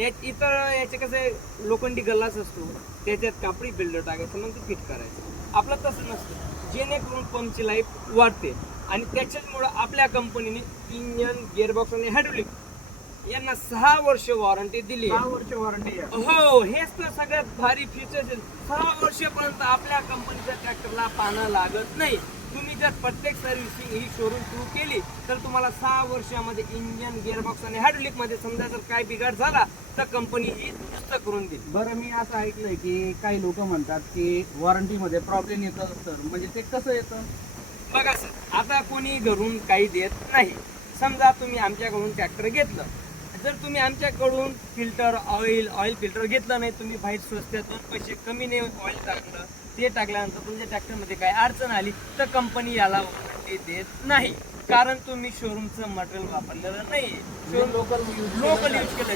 इतर याचे कसे लोखंडी गल्लाच असतो, त्याच्यात कापडी फिल्टर टाकायचं, मग ते फिट करायचं. आपलं तसं नसतं, जेणेकरून पंपची लाईफ वाढते. आणि त्याच्यामुळं आपल्या कंपनीने इंजन, गिअरबॉक्स आणि हायड्रोलिक यांना 6 वर्ष वॉरंटी दिली. 6 वर्ष वॉरंटी आहे. हो, हेच तर सगळ्यात भारी फीचर्स. 6 वर्षापर्यंत आपल्या कंपनीच्या ट्रॅक्टरला पानं लागत नाही. तुम्ही जर प्रत्येक सर्व्हिसिंग ही शोरूम सुरू केली तर तुम्हाला 6 वर्षामध्ये इंजन, गिअरबॉक्स आणि हायड्रोलिक मध्ये समजा जर काय बिघाड झाला तर कंपनी ही दुरुस्त करून देईल. बरं, मी असं ऐकलंय की काही लोक म्हणतात की वॉरंटी मध्ये प्रॉब्लेम येतं, सर म्हणजे ते कसं येतं? बघा सर, आता कोणी घरून काही देत नाही. समजा तुम्ही आमच्याकडून ट्रॅक्टर घेतलं, जर तुम्ही आमच्याकडून ऑइल फिल्टर घेतलं नाही, तुम्ही बाहेर स्वस्त्यातून पैसे कमीने ऑइल टाकलं, ते टाकल्यानंतर तुमच्या ट्रॅक्टरमध्ये काही अडचण आली तर कंपनी याला वॉरंटी देत नाही, कारण तुम्ही शोरूमचं मटेरियल वापरलेलं नाही, लोकल लोकल यूज केलं.